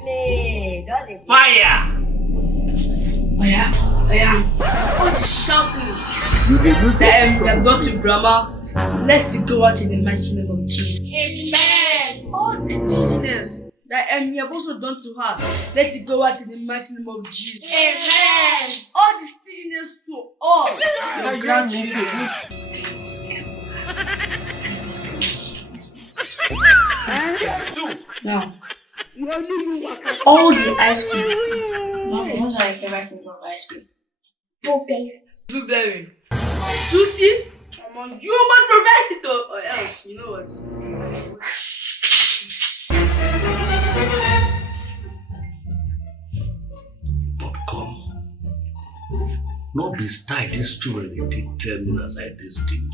play. Just a play. Fire! What is shouting? We have gone to grammar. Let's go out in the mighty name of Jesus. Amen. All the stinginess that we have also done to her, let's go out in the mighty name of Jesus. Amen. All the stinginess to all your grandchildren. Now, all the ice cream. Mommy, what's my favorite flavor of ice cream? Blueberry. Juicy. Come on, you must provide it or else, you know what? But come on. Not be style this children they take 10 minutes like this stingy.